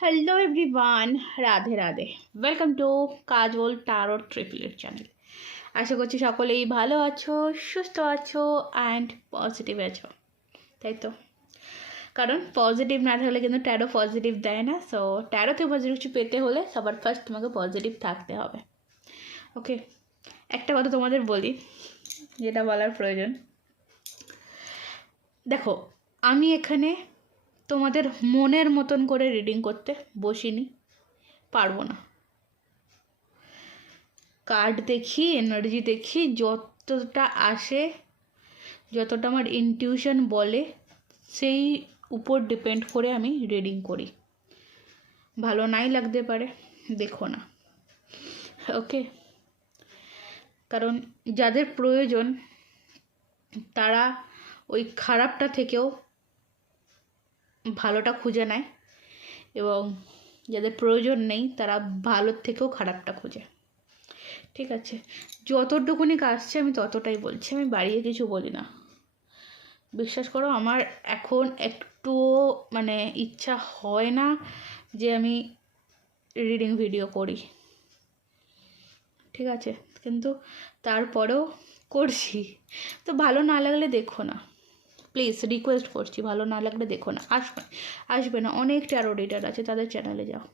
Hello everyone, Radhe Radhe. Welcome to Kajal tarot triplet channel. আশা করছি সকলেই ভালো আছো, সুস্থ আছো অ্যান্ড পজিটিভ আছো, তাই তো? কারণ পজিটিভ না থাকলে কিন্তু ট্যারো পজিটিভ দেয় না। সো ট্যারোতে পজিটিভ কিছু পেতে হলে সবার ফার্স্ট তোমাকে পজিটিভ থাকতে হবে। ওকে, একটা কথা তোমাদের বলি, যেটা বলার প্রয়োজন। দেখো, আমি এখানে তোমাদের মনের মতন করে রিডিং করতে বসিনি, পারবো না। কার্ড দেখি, এনার্জি দেখি, যতটা আসে, যতটা আমার ইনটিউশন বলে সেই উপর ডিপেন্ড করে আমি রিডিং করি। ভালো নাই লাগতে পারে, দেখো না। ওকে, কারণ যাদের প্রয়োজন তারা ওই খারাপটা থেকেও ভালোটা খুঁজে নেয়, এবং যাদের প্রয়োজন নেই তারা ভালোর থেকেও খারাপটা খোঁজে। ঠিক আছে, যতটুকুনি কাজছে আমি ততটাই বলছি, আমি বাড়িয়ে কিছু বলি না। বিশ্বাস করো, আমার এখন একটুও ইচ্ছা হয় না যে আমি রিডিং ভিডিও করি। ঠিক আছে, কিন্তু তারপরেও করছি। তো ভালো না লাগলে দেখো না, প্লিজ রিকোয়েস্ট করছি, ভালো না লাগলে দেখো না। আসবে না, অনেক ট্যারো রিডার আছে, তাদের চ্যানেলে যাও।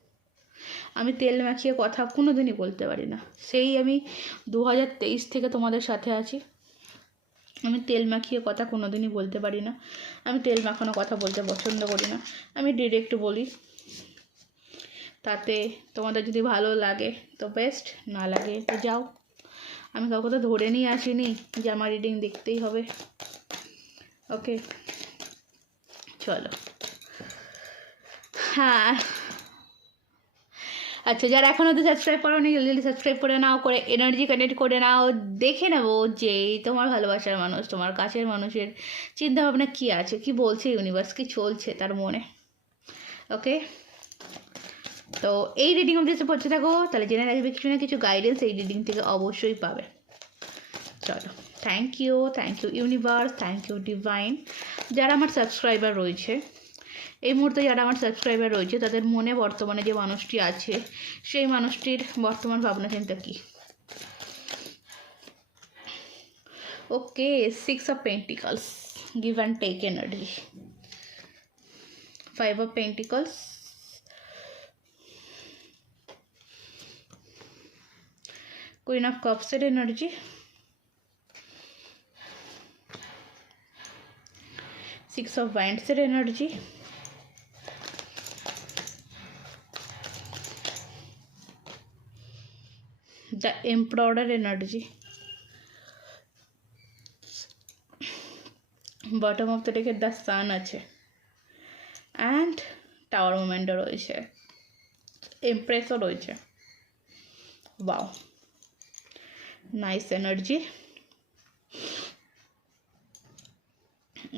আমি তেল মাখিয়ে কথা কোনো দিনই বলতে পারি না। সেই আমি 2023 থেকে তোমাদের সাথে আছি, আমি তেল মাখিয়ে কথা কোনো দিনই বলতে পারি না। আমি তেল মাখানো কথা বলতে পছন্দ করি না, আমি ডিরেক্ট বলি। তাতে তোমাদের যদি ভালো লাগে তো বেস্ট, না লাগে তো যাও। আমি কাউকে তো ধরে নিয়ে আসিনি যে আমার রিডিং দেখতেই হবে। ওকে, চলো। হ্যাঁ, আচ্ছা, যারা এখনও তো সাবস্ক্রাইব করো নি, জলদি সাবস্ক্রাইব করে নাও, করে এনার্জি কানেক্ট করে নাও। দেখে নেবো যে তোমার ভালোবাসার মানুষ, তোমার কাছের মানুষের চিন্তাভাবনা কী আছে, কি বলছে ইউনিভার্স, কী চলছে তার মনে। ওকে, তো এই রিডিং অবধি পড়তে থাকো, তাহলে জেনে রাখবে কিছু না কিছু গাইডেন্স এই রিডিং থেকে অবশ্যই পাবে। চলো, thank you universe, thank you divine. যারা আমার সাবস্ক্রাইবার রয়েছে এই মুহূর্তে, যারা আমার সাবস্ক্রাইবার রয়েছে তাদের মনে বর্তমানে যে মানুষটি আছে সেই মানুষটির বর্তমান ভাবনা চিন্তা কী। ওকে, 6 of Pentacles, give and take energy, 5 of Pentacles, Queen of Cups এর এনার্জি, 6 of Wands এর energy, the emperor energy, bottom of the ডেকে দ্য সান আছে, অ্যান্ড টাওয়ার মোমেন্টও রয়েছে, এমপ্রেসও রয়েছে। Wow, nice energy.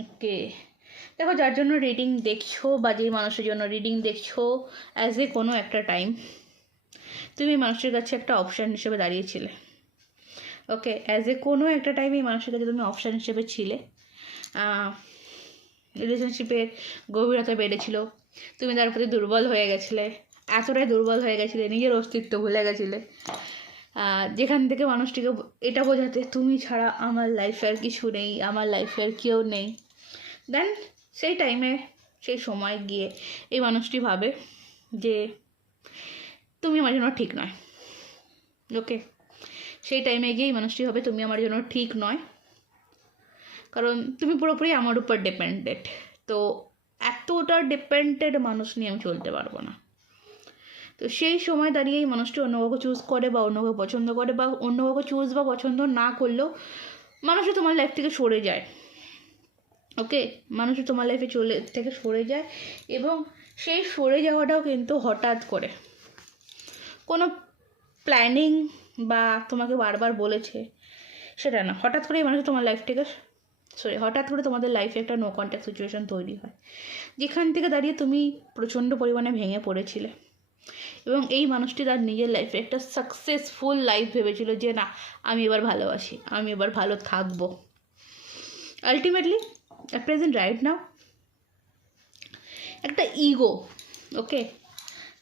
ওকে, দেখো, যার জন্য রিডিং দেখছো বা যেই মানুষের জন্য রিডিং দেখছো, অ্যাজ এ কোনো একটা টাইম তুমি মানুষের কাছে একটা অপশান হিসেবে দাঁড়িয়েছিলে। ওকে, অ্যাজ এ কোনো একটা টাইম এই মানুষের কাছে তুমি অপশান হিসেবে ছিলে। রিলেশনশিপের গভীরতা বেড়েছিল, তুমি তার প্রতি দুর্বল হয়ে গেছিলে, এতটাই দুর্বল হয়ে গেছিলে নিজের অস্তিত্ব ভুলে গেছিলে, যেখান থেকে মানুষটিকে এটা বোঝাতে তুমি ছাড়া আমার লাইফে আর কিছু নেই, আমার লাইফে আর কেউ নেই। দেন সেই টাইমে, সেই সময় গিয়ে এই মানুষটি ভাবে যে তুমি আমার জন্য ঠিক নয়। ওকে, সেই টাইমে গিয়ে এই মানুষটি হবে তুমি আমার জন্য ঠিক নয়, কারণ তুমি পুরোপুরি আমার উপর ডিপেন্ডেড। তো এতটা ডিপেন্ডেড মানুষ নিয়ে আমি চলতে পারবো না। তো সেই সময় দাঁড়িয়ে এই মানুষটি অন্য কাউকে চুজ করে বা অন্য কাউকে পছন্দ করে, বা অন্য কাউকে চুজ বা পছন্দ না করলেও মানুষও তোমার লাইফ থেকে সরে যায়। ওকে, মানুষও তোমার লাইফে থেকে সরে যায়, এবং সেই সরে যাওয়াটাও কিন্তু হঠাৎ করে, কোনো প্ল্যানিং বা তোমাকে বারবার বলেছে সেটা না, হঠাৎ করে এই মানুষ তোমার লাইফ থেকে হঠাৎ করে তোমাদের লাইফে একটা নো কন্ট্যাক্ট সিচুয়েশান তৈরি হয়, যেখান থেকে দাঁড়িয়ে তুমি প্রচণ্ড পরিমাণে ভেঙে পড়েছিলে, এবং এই মানুষটি তার নিজের লাইফে একটা সাকসেসফুল লাইফ ভেবেছিল যে না, আমি এবার ভালোবাসি, আমি এবার ভালো থাকবো। Ultimately at present right now একটা ego, okay,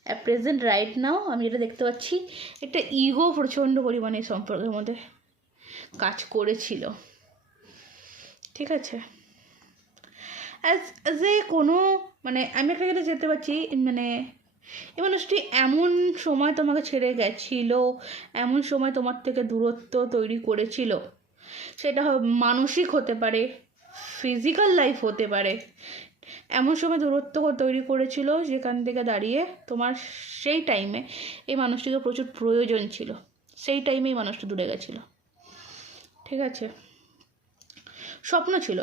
at present right now আমি যেটা দেখতে পাচ্ছি, একটা ইগো প্রচণ্ড পরিমাণে এই সম্পর্কের মধ্যে কাজ করেছিল, ঠিক আছে। অ্যাজ এ কোনো মানে আমি একটা যেটা যেতে পারছি, মানে এই মানুষটি এমন সময় তোমাকে ছেড়ে গেছিল, এমন সময় তোমার থেকে দূরত্ব তৈরি করেছিল, সেটা মানসিক হতে পারে, ফিজিক্যাল লাইফ হতে পারে, এমন সময় দূরত্ব তৈরি করেছিল যেখান থেকে দাঁড়িয়ে তোমার সেই টাইমে এই মানুষটিকে প্রচুর প্রয়োজন ছিল, সেই টাইমে এই মানুষটা দূরে গেছিলো, ঠিক আছে। স্বপ্ন ছিল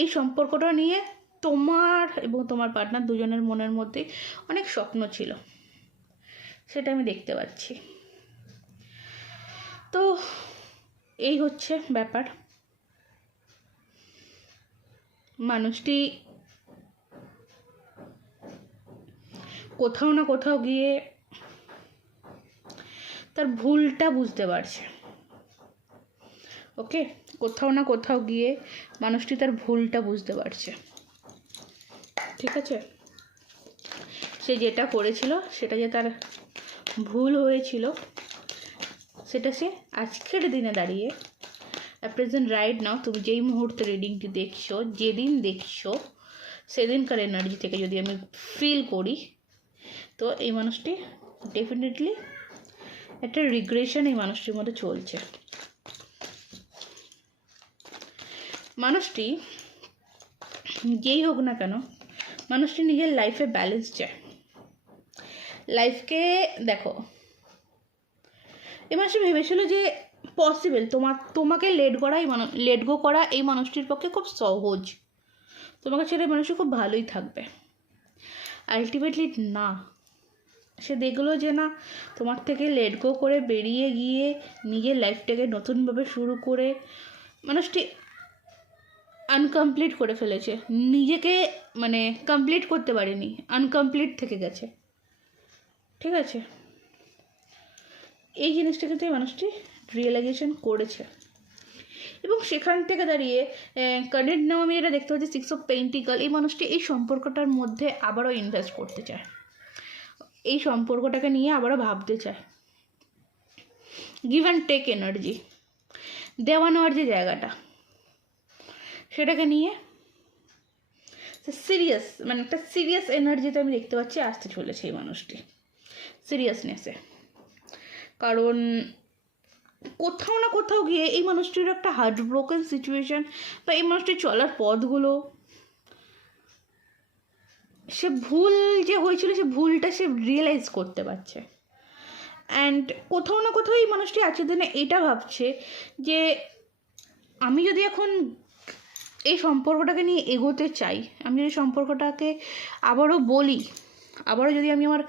এই সম্পর্কটা নিয়ে, তোমার এবং তোমার পার্টনার দুজনের মনের মধ্যে অনেক স্বপ্ন ছিল, সেটা আমি দেখতে পাচ্ছি। তো এই হচ্ছে ব্যাপার। মানুষটি কোথাও না কোথাও গিয়ে তার ভুলটা বুঝতে পারছে, ওকে, কোথাও না কোথাও গিয়ে মানুষটি তার ভুলটা বুঝতে পারছে, ঠিক আছে। সে যেটা করেছিল সেটা যে তার ভুল হয়েছিল, সেটা সে আজকের দিনে দাঁড়িয়ে অ্যাট প্রেজেন্ট রাইট নাও তুমি যেই মুহূর্তে রিডিংটি দেখছো, যেদিন দেখছো, সেদিনকার এনার্জি থেকে যদি আমি ফিল করি, তো এই মানুষটি ডেফিনেটলি একটা রিগ্রেশন এই মানুষটির মধ্যে চলছে। মানুষটি যেই হোক না কেন, মানুষটি নিজের লাইফে ব্যালেন্স চায়। লাইফকে দেখো, এই মানুষটি ভেবেছিল যে পসিবল তোমাকে লেট গো করা এই মানুষটির পক্ষে খুব সহজ, তোমাকে ছেড়ে মানুষটি খুব ভালোই থাকবে। আলটিমেটলি না, সে দেখলো যে না, তোমার থেকে লেট গো করে বেরিয়ে গিয়ে নিজের লাইফটাকে নতুনভাবে শুরু করে মানুষটি আনকমপ্লিট করে ফেলেছে, নিজেকে মানে কমপ্লিট করতে পারেনি, আনকমপ্লিট থেকে গেছে, ঠিক আছে। এই জিনিসটা কিন্তু এই মানুষটি রিয়েলাইজেশন করেছে, এবং সেখান থেকে দাঁড়িয়ে কারেন্ট নাও আমি যেটা দেখতে পাচ্ছি 6 অফ পেন্টিকল, এই মানুষটি এই সম্পর্কটার মধ্যে আবারও ইনভেস্ট করতে চায়, এই সম্পর্কটাকে নিয়ে আবারও ভাবতে চায়। গিভ অ্যান্ড টেক এনার্জি, দেওয়া নেওয়ার যে জায়গাটা, সেটাকে নিয়ে সিরিয়াস, মানে একটা সিরিয়াস এনার্জিতে আমি দেখতে পাচ্ছি আসতে চলেছে এই মানুষটি, সিরিয়াসনেসে। কারণ কোথাও না কোথাও গিয়ে এই মানুষটির একটা হার্ট ব্রোকেন সিচুয়েশান, বা এই মানুষটির চলার পথগুলো, সে ভুল যে হয়েছিল সে ভুলটা সে রিয়েলাইজ করতে পারছে। অ্যান্ড কোথাও না কোথাও এই মানুষটি আজকের দিনে এটা ভাবছে যে আমি যদি এখন এই সম্পর্কটাকে নিয়ে এগোতে চাই, আমি যদি সম্পর্কটাকে আবারও বলি, আবারও যদি আমি আমার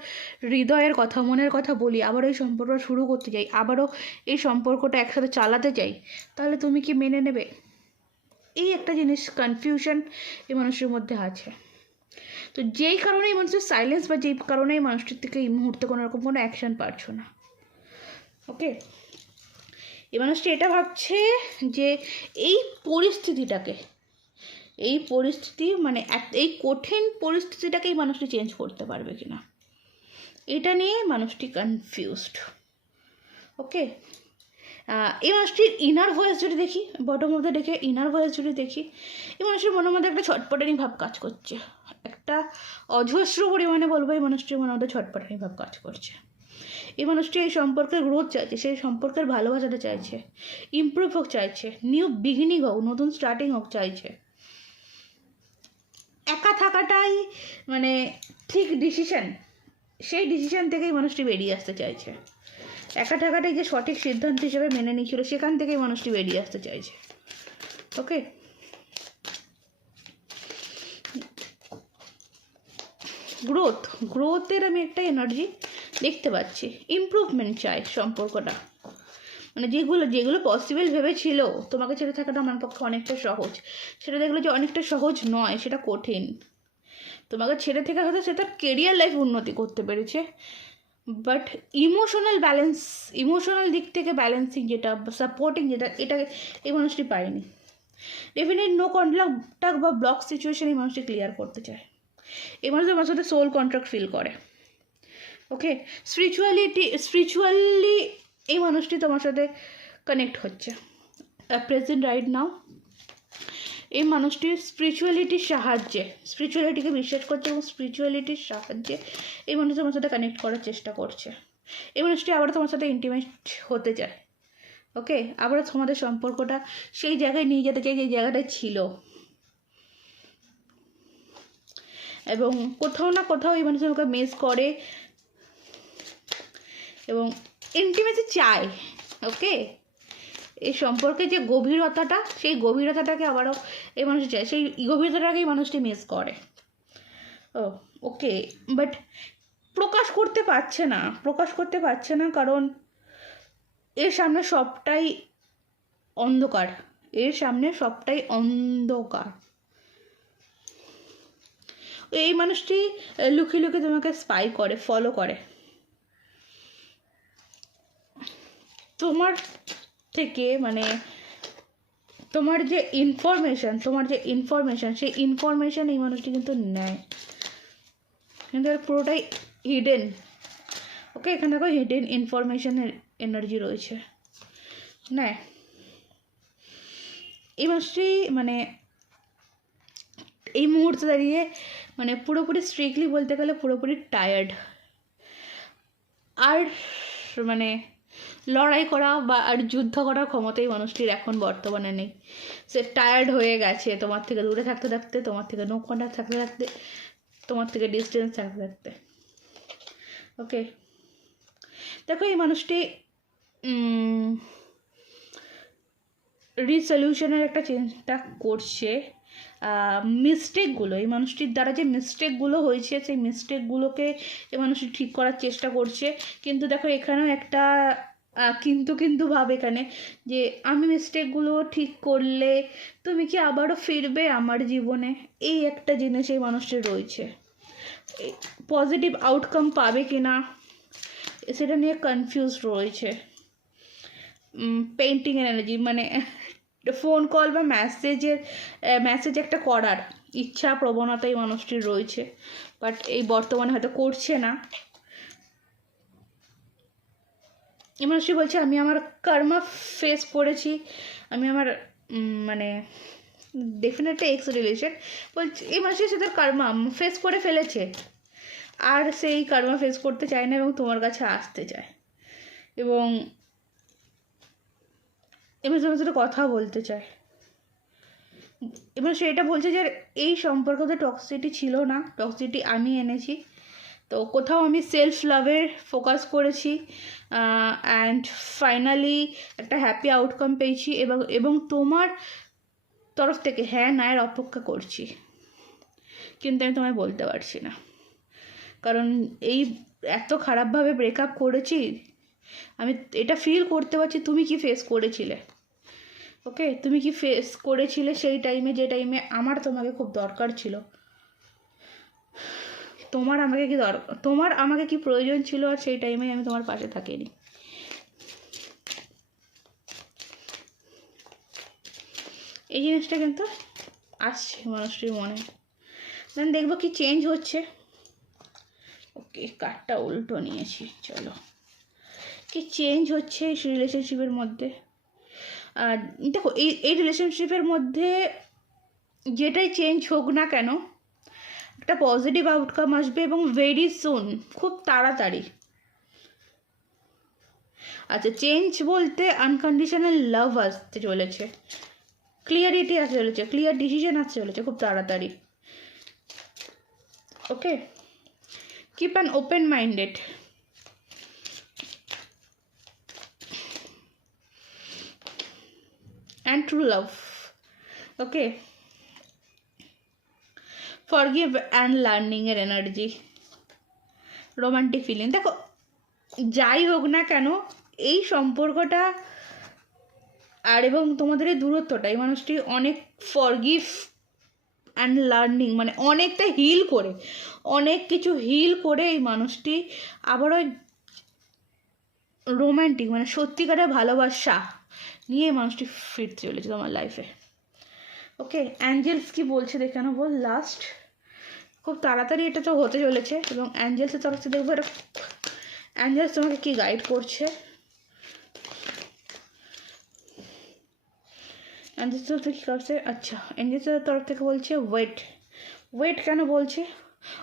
হৃদয়ের কথা, মনের কথা বলি, আবারও এই সম্পর্কটা শুরু করতে চাই, আবারও এই সম্পর্কটা একসাথে চালাতে চাই, তাহলে তুমি কি মেনে নেবে? এই একটা জিনিস কনফিউশন এই মানুষের মধ্যে আছে। তো যেই কারণে এই মানুষের সাইলেন্স, বা যেই কারণে এই মানুষটির থেকে এই মুহূর্তে কোনো রকম কোনো অ্যাকশান পাচ্ছ না, ওকে। এই মানুষটি এটা ভাবছে যে এই পরিস্থিতিটাকে, এই পরিস্থিতি মানে এই কঠিন পরিস্থিতিটাকে এই মানুষটি চেঞ্জ করতে পারবে কি না, এটা নিয়ে মানুষটি কনফিউজড, ওকে। এই মানুষটির ইনার ভয়েস যদি দেখি, বটম অফ দ্য ডেকে ইনার ভয়েস যদি দেখি, এই মানুষের মনের মধ্যে একটা ছটপটানি ভাব কাজ করছে, একটা অজস্র পরিমাণে বলবো এই মানুষটির মনের মধ্যে ছটপটানি ভাব কাজ করছে। এই মানুষটি এই সম্পর্কের গ্রোথ চাইছে, সেই সম্পর্কের ভালোবাসাটা চাইছে, ইমপ্রুভ হোক চাইছে, নিউ বিগিনিং হোক, নতুন স্টার্টিং হোক চাইছে। একা থাকাটাই মানে ঠিক ডিসিশন, সেই ডিসিশন থেকেই মানুষটি বেরিয়ে আসতে চাইছে। একা থাকাটাই যে সঠিক সিদ্ধান্ত হিসেবে মেনে নিয়েছিল, সেখান থেকেই মানুষটি বেরিয়ে আসতে চাইছে, ওকে। গ্রোথের আমি একটা এনার্জি দেখতে পাচ্ছি, ইমপ্রুভমেন্ট চাই সম্পর্কটা, মানে যেগুলো পসিবল ভেবেছিল তোমাকে ছেড়ে থাকাটা আমার পক্ষে অনেকটা সহজ, সেটা দেখলো যে অনেকটা সহজ নয়, সেটা কঠিন। তোমাকে ছেড়ে থেকে হয়তো সে তার কেরিয়ার লাইফ উন্নতি করতে পেরেছে, বাট ইমোশনাল দিক থেকে ব্যালেন্সিং যেটা, সাপোর্টিং যেটা, এটা এই মানুষটি পায়নি। ডেফিনেটলি নো কন্ট্রাক্ট বা ব্লক সিচুয়েশন এই মানুষটি ক্লিয়ার করতে চায়। এই মানুষ আমার সাথে সোল কন্ট্রাক্ট ফিল করে, ওকে, স্পিরিচুয়ালি এই মানুষটি তোমার সাথে কানেক্ট হচ্ছে প্রেজেন্ট রাইট নাও। এই মানুষটি স্পিরিচুয়ালিটিকে বিশ্বাস করছে এবং স্পিরিচুয়ালিটির সাহায্যে এই মানুষ তোমার সাথে কানেক্ট করার চেষ্টা করছে। এই মানুষটি আবার তোমার সাথে ইন্টিমেট হতে চায়। ওকে, আবার তোমাদের সম্পর্কটা সেই জায়গায় নিয়ে যেতে চাই যে জায়গাটায় ছিল, এবং কোথাও না কোথাও এই মানুষ আমাকে মিস করে এবং ইন্টিমেসি চায়। ওকে, এই সম্পর্কে যে গভীরতাটা, সেই গভীরতাটাকে আবারও এই মানুষ চায়, সেই গভীরতাটাকেই মানুষটি মিস করে। ওকে, বাট প্রকাশ করতে পারছে না কারণ এর সামনে সবটাই অন্ধকার। এই মানুষটি লুকিয়ে লুকিয়ে তোমাকে স্পাই করে, ফলো করে। তোমার থেকে মানে তোমার যে ইনফরমেশন সেই ইনফরমেশন এই মানুষটি কিন্তু নেয়, কিন্তু এর পুরোটাই হিডেন। ওকে, এখানে দেখো হিডেন ইনফরমেশনের এনার্জি রয়েছে। নেয় এই মানুষটি মানে এই মুহূর্তে দাঁড়িয়ে মানে পুরোপুরি স্ট্রিক্টলি বলতে গেলে পুরোপুরি টায়ার্ড। আর মানে লড়াই করা বা আর যুদ্ধ করার ক্ষমতা এই মানুষটির এখন বর্তমানে নেই। সে টায়ার্ড হয়ে গেছে তোমার থেকে দূরে থাকতে থাকতে, তোমার থেকে নো কন্ট্যাক্ট থাকতে থাকতে, তোমার থেকে ডিস্টেন্স থাকতে থাকতে। ওকে, দেখো এই মানুষটি রিসলিউশনের একটা চিন্তা করছে। মিস্টেকগুলো, এই মানুষটির দ্বারা যে মিস্টেকগুলো হয়েছে সেই মিস্টেকগুলোকে এই মানুষটি ঠিক করার চেষ্টা করছে। কিন্তু দেখো এখানেও একটা কিন্তু ভাব এখানে, যে আমি মিস্টেকগুলো ঠিক করলে তুমি কি আবারও ফিরবে আমার জীবনে, এই একটা জিনিস এই মানুষটির রয়েছে। পজিটিভ আউটকাম পাবে কি না সেটা নিয়ে কনফিউজ রয়েছে। পেইন্টিং এনার্জি মানে ফোন কল বা মেসেজ একটা করার ইচ্ছা প্রবণতা এই মানুষটির রয়েছে, বাট এই বর্তমানে হয়তো করছে না। এই মানুষটি বলছে আমি আমার কর্মা ফেস করেছি, আমি আমার মানে ডেফিনেটলি এক্স রিলেশন বলছে এই মানুষটির সাথে কর্মা ফেস করে ফেলেছে, আর সেই কর্মা ফেস করতে চায় না এবং তোমার কাছে আসতে চায়, এবং এবার তোমার সাথে কথা বলতে চায়। এবার সে এটা বলছে যে এই সম্পর্কতে টক্সিসিটি ছিল না, টক্সিসিটি আমি এনেছি। তো কোথাও আমি সেলফ লাভের ফোকাস করেছি অ্যান্ড ফাইনালি একটা হ্যাপি আউটকাম পেয়েছি, এবং তোমার তরফ থেকে হ্যাঁ না এর অপেক্ষা করছি, কিন্তু আমি তোমায় বলতে পারছি না কারণ এই এত খারাপভাবে ব্রেকআপ করেছি। আমি এটা ফিল করতে পারছি তুমি কি ফেস করেছিলে। ওকে, তুমি কি ফেস করেছিলে সেই টাইমে, যে টাইমে আমার তোমাকে খুব দরকার ছিল। তোমার আমাকে কি প্রয়োজন ছিল, আর সেই টাইমে আমি তোমার পাশে থাকিনি। এই জিনিসটা কিন্তু আসছে মানুষটির মনে। দেন দেখবো কি চেঞ্জ হচ্ছে। ওকে, কার্ডটা উল্টো নিয়েছি, চলো কি চেঞ্জ হচ্ছে এই রিলেশনশিপের মধ্যে। আর দেখো এই রিলেশনশিপের মধ্যে যেটাই চেঞ্জ হোক না কেন একটা পজিটিভ আউটকাম আসবে, এবং ভেরি সুন, খুব তাড়াতাড়ি। আচ্ছা, চেঞ্জ বলতে আনকন্ডিশনাল লাভ আসতে চলেছে, ক্লিয়ারিটি আসতে চলেছে, ক্লিয়ার ডিসিশন আসতে চলেছে খুব তাড়াতাড়ি। Okay, keep an open minded. and true love. Okay, forgive and learning এর এনার্জি, রোমান্টিক ফিলিং। দেখো যাই হোক না কেন এই সম্পর্কটা আর এবং তোমাদের এই দূরত্বটা, এই মানুষটি অনেক ফরগিভ অ্যান্ড লার্নিং মানে অনেকটা অনেক কিছু হিল করে এই মানুষটি আবার ওই রোমান্টিক মানে সত্যিকারের ভালোবাসা নিয়ে এই মানুষটি ফিরতে চলেছে তোমার লাইফে। ওকে, অ্যাঞ্জেলস কি বলছে দেখে নেবো লাস্ট। খুব তাড়াতাড়ি এটা তো হতে চলেছে, এবং অ্যাঞ্জেলসের তরফ থেকে দেখবো এটা অ্যাঞ্জেলস তোমাকে কি গাইড করছে? অ্যাঞ্জেলস তরফ থেকে কী করছে? আচ্ছা, অ্যাঞ্জেলসের তরফ থেকে বলছে ওয়েট। ওয়েট কেন বলছে?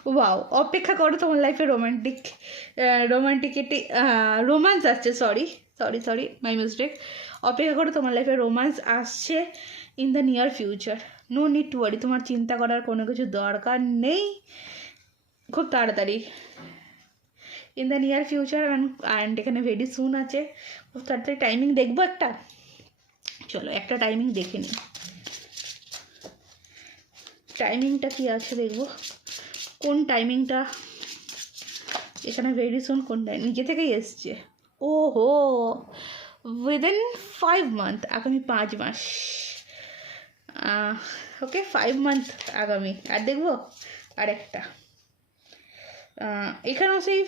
ওয়াও, অপেক্ষা করো, তোমার লাইফে রোমান্টিকিটি রোম্যান্স আসছে। Sorry sorry sorry, my mistake. অপেক্ষা করো, তোমার লাইফে রোম্যান্স আসছে in the near future. No need to worry, তোমার চিন্তা করার কোনো কিছু দরকার নেই, খুব তাড়াতাড়ি in the near future and এখানে ভেরি সুন আছে, খুব তাড়াতাড়ি। টাইমিং দেখবো একটা, চলো একটা টাইমিং দেখে নিই। টাইমিংটা কি আছে দেখবো, কোন টাইমিংটা এখানে ভেরি সুন কোনটা নিজে থেকেই এসছে। ও হো, উইদিন 5 মান্থ, আগামী 5 মাস। ওকে, 5 মান্থ আগামী। আর দেখবো আরেকটা, এখানেও সেই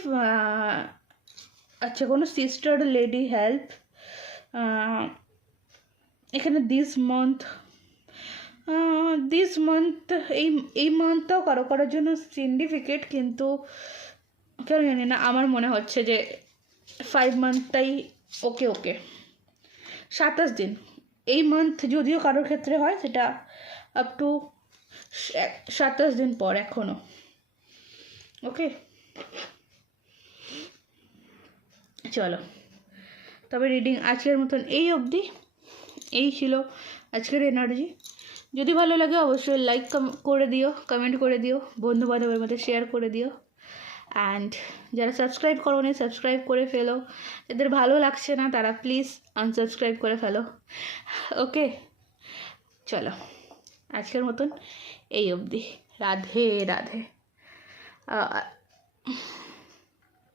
আচ্ছা কোনো সিস্টার লেডি হেল্প, এখানে দিস মান্থ এই মান্থটাও কারো কারোর জন্য সিগনিফিকেন্ট, কিন্তু কেন জানি না, আমার মনে হচ্ছে যে 5 মান্থটাই ওকে। 27 দিন এই মান্থ যদিও কারোর ক্ষেত্রে হয়, সেটা আপ টু 27 দিন পর এখনও। ওকে, চলো তবে রিডিং আজকের মতন এই অবধি। এই ছিল আজকের এনার্জি। যদি ভালো লাগে অবশ্যই লাইক করে দিও, কমেন্ট করে দিও, বন্ধু বান্ধবের মধ্যে শেয়ার করে দিও। অ্যান্ড যারা সাবস্ক্রাইব করো নি সাবস্ক্রাইব করে ফেলো, যাদের ভালো লাগছে না তারা প্লিজ আনসাবস্ক্রাইব করে ফেলো। ওকে, চলো আজকের মতন এই অবধি। রাধে রাধে।